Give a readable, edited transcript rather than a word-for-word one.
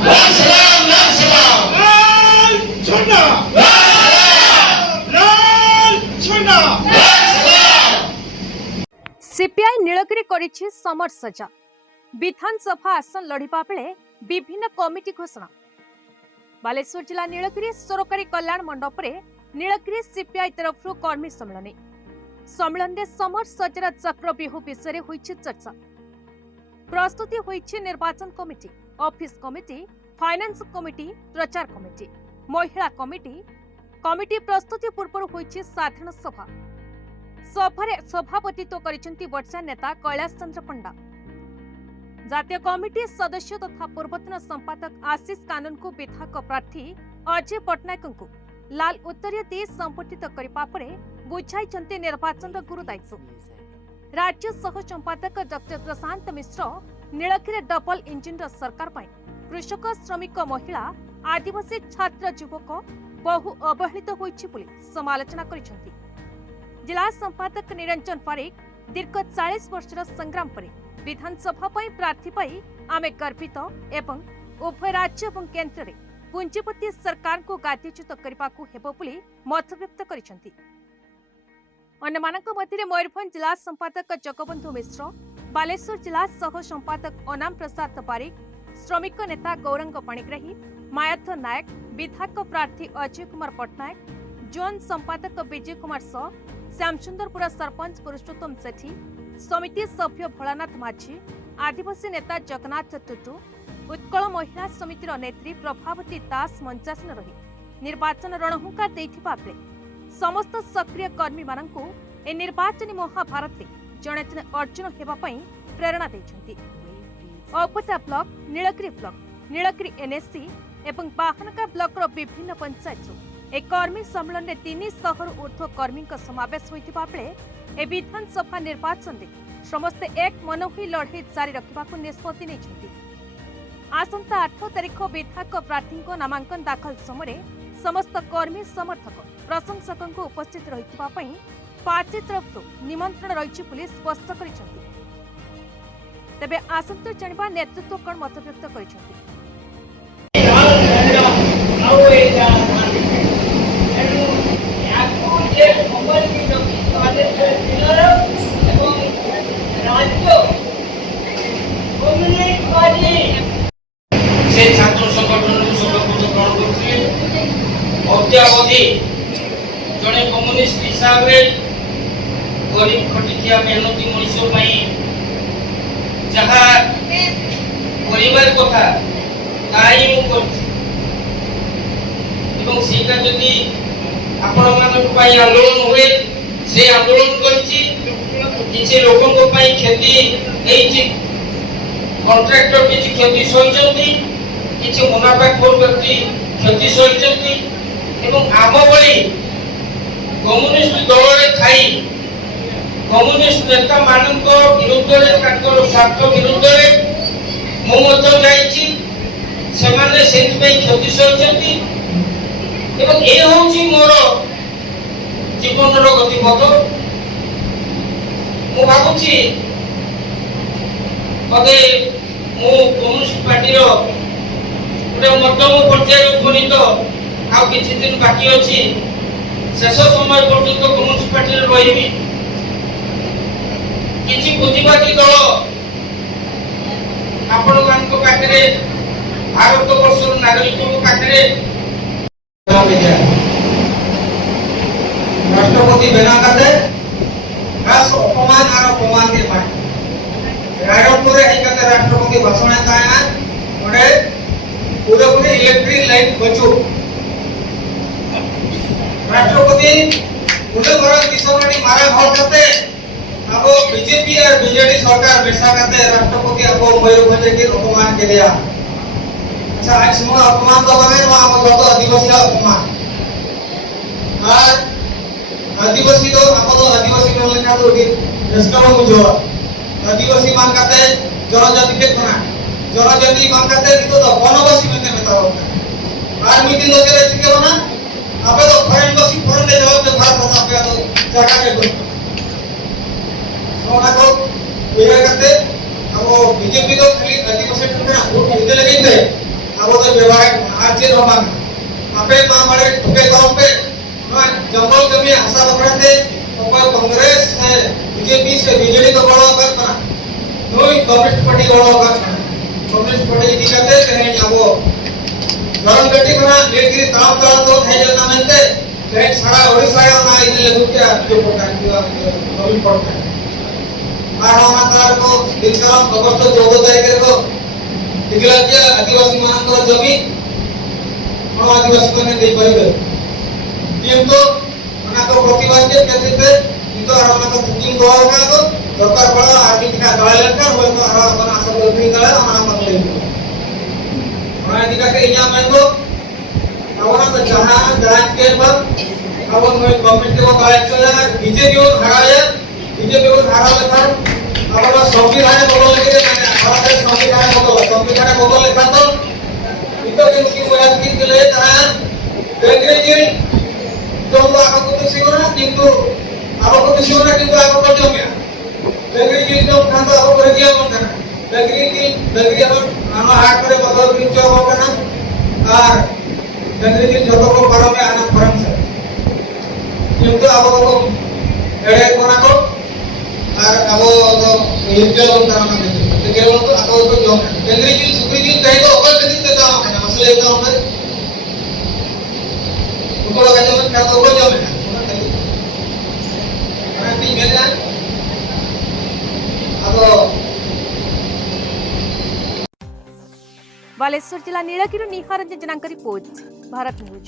लाल सलाम लाल सलाम लाल झंडा लाल झंडा सीपीआई नीलगिरी करिछि समर सजा विधानसभा आसन लड़िबा बेले विभिन्न कमिटी घोषणा। बालेश्वर जिला नीलगिरी सरकारी कल्याण मंडप रे नीलगिरी सीपीआई तरफ कर्मी सम्मेलन सम्मेलन में समर सजार चक्रव्यूह विषय होइछि चर्चा। प्रस्तुति होइछि निर्वाचन committee, office committee, finance committee, प्रचार कमिटी, महिला कमिटी। कमिटी प्रस्तुति पूर्व होइछि साधारण सभा। सभारे सभापतित्व करिसेंती वर्षा नेता कैलाश चंद्र पंडा। जातीय कमिटी सदस्य तथा पूर्वतन संपादक आशीष कानून को विधायक प्रार्थी अजय पट्टनायक को लाल उत्तरीय दे संपत्तित करने पर बुझाई निर्वाचन गुरु दायित्व। राज्य सह संपादक डॉक्टर प्रशांत मिश्र नीलगिरी डबल इंजिन सरकार पर कृषक, श्रमिक, महिला, आदिवासी, छात्र, युवक बहु अवहेलित होइछि बोली समालोचना करिसेंती। जिला संपादक निरंजन पारिक दीर्घ 40 वर्षर संग्राम पर विधानसभा प्रार्थी पाई आमे गर्वित एवं उभय राज्य और केन्द्र में पुंजीपति सरकार को गादीच्युत करने हेबो बोली मत व्यक्त करिसेंती। अन्यमानक मध्य मयूरभंज जिला संपादक जगबंधु मिश्र, बालेश्वर जिला सह संपादक अनाम प्रसाद पारिक, श्रमिक नेता गौरंग पाणिग्राही, मायाधर नायक, विधायक प्रार्थी अजय कुमार पट्टनायक, जोन संपादक विजय कुमार स, श्यामसुंदरपुर सरपंच पुरुषोत्तम सेठी, समिति सभ्य भोलानाथ माझी, आदिवासी नेता जगन्नाथ टुटू, उत्कल महिला समितिर नेत्री प्रभावती दास मंचासीन रही निर्वाचन रणहुंकार देथिबा बेले समस्त सक्रिय कर्मी माननकु ए निर्वाचनी महाभारत जड़े जड़े अर्जुन हेबा पई प्रेरणा दैछंती। औपटा block, Nilgiri block, Nilgiri NSC एवं बाहनका ब्लॉक विभिन्न पंचायत ए कर्मी सम्मेलन में 300 ऊर्ध्व कर्मी समावेश होइतिबा बेले ए विधानसभा निर्वाचन में समस्ते एक मन होई लड़ाई जारी रखिबाकु निष्पत्ति नेछंती। आसंता 8 तारिख विधायक प्रार्थी नामांकन दाखल समय समस्त कर्मी, समर्थक, प्रशंसकों को उपस्थित रहितिबा पई पार्टी तरफ निमंत्रण रही पुलिस स्पष्ट करिसेंती। तेबे आसंता जानिबा नेतृत्व कोन मत व्यक्त करिसेंती। छात्र संगठन सभापति ग्रहण करते अद्यावधि जड़े कम्युनिस्ट हिसाब से गरीब खटिया मेहनती मनुष्य जहाँ परिवार कथा सीटा जदि आपण आंदोलन हुए से आंदोलन कर लोकों क्षति कॉन्ट्रैक्टर किसी क्षति सही किसी मुनाफा खोर व्यक्ति क्षति सही आम भली कम्युनिस्ट दल थी कम्युनिस्ट नेता मान विरुद्ध स्वार्थ विरुद्ध से क्षति सही ये हूँ मोर जीवन गतिपथ। मु भावुची मते मु कम्युनिस्ट पार्टी गोटे मध्यम पर्याय उपनीत आ किसी दिन बाकी अच्छी शेष समय पर्यंत कम्युनिस्ट पार्टी रही किसी बुद्धिवादी दल आपण पाखे भारत वर्ष नागरिक पाखे राष्ट्रपति बना अपमान और अपमान के रायरंगपुर राष्ट्रपति भाषण गोटे पूरे इलेक्ट्रिक लाइट बचू राष्ट्रपति गोटे घर विषय मारा घर करते अब बीजेपी और बीजेडी सरकार बेसा करते राष्ट्रपति अब मयूरभंज के अपमान के लिया। अच्छा आज समय अपमान तो बने जो आदिवासी अपमान और आदिवासी तो आदिवासी लेखा तो बुझो आदिवासी मान करते जनजाति के खुना जनजाति मान करते तो वनवासी में मेता होता आज मीटिंग होते रहे के बना अब तो फॉरेन वासी फॉरेन ले जाओ तो भारत प्रताप का तो जगह के को सोना को ये करते अब बीजेपी तो खाली आदिवासी ठंडा वोट देते लगे थे अब तो व्यवहार आज जे रोमान आपे मामले ठुके तौर पे जंगल जमी आशा बकराते और कांग्रेस है बीजेपी से बीजेडी तो बड़ा कर बना नोई कम्युनिस्ट पार्टी बड़ा कर बना कम्युनिस्ट पार्टी दिखाते कहीं जाओ धर्म गति करा नीलगिरी ताप ताप तो है जो नामते कहीं सारा ओडिशा या ना इधर लगू क्या जो पता है कभी पड़ता है आराम तार को दिनकरम अगस्त 14 तारीख को दिखला क्या आदिवासी मानकर जमीन और आदिवासी को ने दे परिबे किंतु अना को प्रतिवाद के कहते किंतु आराम का थकिंग गोवा का तो सरकार बड़ा आर्मी का दड़ा लेकर हो तो आराम बना सब लोग दड़ा आराम कर ले और दिखा के यहाँ में तो आवना तो जहां जांच के बाद अब मैं गवर्नमेंट को दड़ा चला बीजेपी को हराया बीजेपी को हरा लेकर अब संविधान बदल लगे माने भारत संविधान बदल लेखा तो इतो की मुयाद के लिए तरह बेग्रेजिल जो आगो तो सिगोना किंतु आगो तो सिगोना किंतु आगो को जमिया बेग्रेजिल जो खान आगो कर दिया मन करना बेग्रेजिल हम हाट करे बदल पिंचो हो करना और बेग्रेजिल जो को पारो में आना फरम से किंतु आगो को एड़े कोना को और आगो तो लिपल करना के केवल तो आगो को जो बेग्रेजिल सुग्रीजिल कहे तो ओकर कदी देता है मसले तो हमने उनको लगा जो क्या तो वो जो है ना तीन मेरा अब बालेश्वर जिला नीलगिरी निहारंजन जनांक रिपोर्ट भारत न्यूज।